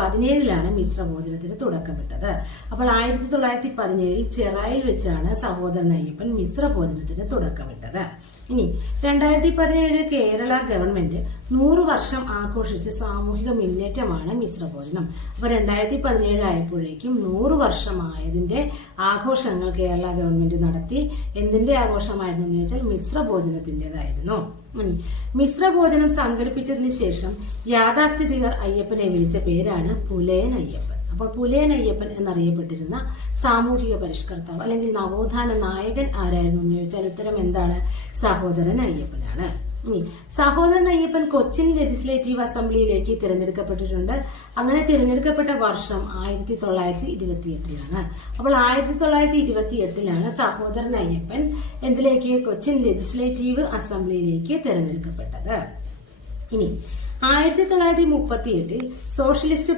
1917 മിശ്രഭോജനത്തിന് തുടക്കമിട്ടത്. അപ്പോൾ 1917 ചെറായിൽ വെച്ചാണ് സഹോദരൻ അയ്യപ്പൻ മിശ്രഭോജനത്തിന് തുടക്കമിട്ടത്. ഇനി 2017 കേരള ഗവൺമെന്റ് 100 വർഷം ആഘോഷിച്ച് സാമൂഹിക മുന്നേറ്റമാണ് മിശ്രഭോജനം. അപ്പൊ 2017 ആയപ്പോഴേക്കും 100 വർഷമായതിന്റെ ആഘോഷങ്ങൾ കേരള ഗവൺമെന്റ് നടത്തി. എന്തിന്റെ ആഘോഷമായിരുന്നു എന്ന് ചോദിച്ചാൽ മിശ്രഭോജനത്തിന്റേതായിരുന്നു. മിശ്രഭോജനം സംഘടിപ്പിച്ചതിന് ശേഷം യാഥാസ്ഥിതികർ അയ്യപ്പനെ വിളിച്ച പേരാണ് പുലയൻ അയ്യപ്പൻ. അപ്പോൾ പുലയൻ അയ്യപ്പൻ എന്നറിയപ്പെട്ടിരുന്ന സാമൂഹിക പരിഷ്കർത്താവ് അല്ലെങ്കിൽ നവോത്ഥാന നായകൻ ആരായിരുന്നു എന്ന് ചോദിച്ചാൽ ഉത്തരം എന്താണ്? സഹോദരൻ അയ്യപ്പനാണ്. ഇനി സഹോദരൻ അയ്യപ്പൻ കൊച്ചിൻ ലെജിസ്ലേറ്റീവ് അസംബ്ലിയിലേക്ക് തിരഞ്ഞെടുക്കപ്പെട്ടിട്ടുണ്ട്. അങ്ങനെ തിരഞ്ഞെടുക്കപ്പെട്ട വർഷം 1928 അപ്പോൾ 1928 സഹോദരൻ അയ്യപ്പൻ എന്തിലേക്ക്? കൊച്ചിൻ ലെജിസ്ലേറ്റീവ് അസംബ്ലിയിലേക്ക് തിരഞ്ഞെടുക്കപ്പെട്ടത്. ഇനി 1938 സോഷ്യലിസ്റ്റ്